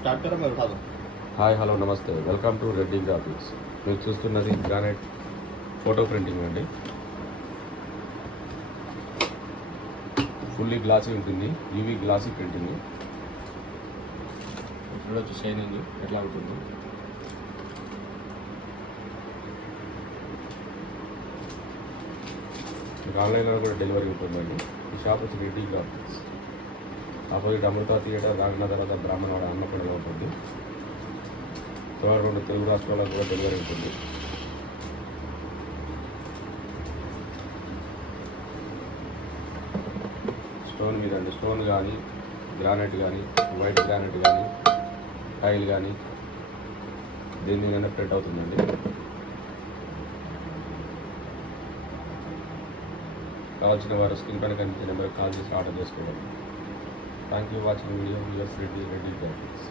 Start करो मैं उठा दूँ. హాయ్ హలో నమస్తే వెల్కమ్ టు రెడ్డి గ్రాఫిక్స్. మీరు చూస్తున్నది గ్రానైట్ ఫోటో ప్రింటింగ్ అండి. ఫుల్లీ గ్లాసీ ఉంటుంది, యూవీ గ్లాసీ ప్రింటింగ్. చూడొచ్చు షైనింగ్ ఎట్లా ఉంటుంది. మీకు ఆన్లైన్లో కూడా డెలివరీ ఉంటుందండి. ఈ షాప్ వచ్చి రెడ్డి గ్రాఫిక్స్, ఆపోజిట్ అమృత థియేటర్, రాగిన తర్వాత బ్రాహ్మణవాడ అన్నపూర్ణలో ఉంటుంది. రెండు తెలుగు రాష్ట్రాలకు కూడా డెలివరీ ఉంటుంది. స్టోన్ మీద అండి, స్టోన్ కానీ గ్రానైట్ కానీ వైట్ గ్రానైట్ కానీ టైల్ కానీ దీని మీద ప్రింట్ అవుతుందండి. కావాల్సిన వారు స్క్రీన్ పైన కనిపించే నెంబర్కి కాల్ చేసి ఆర్డర్ చేసుకోవాలి. Thank you watching video. US Reddy graphics.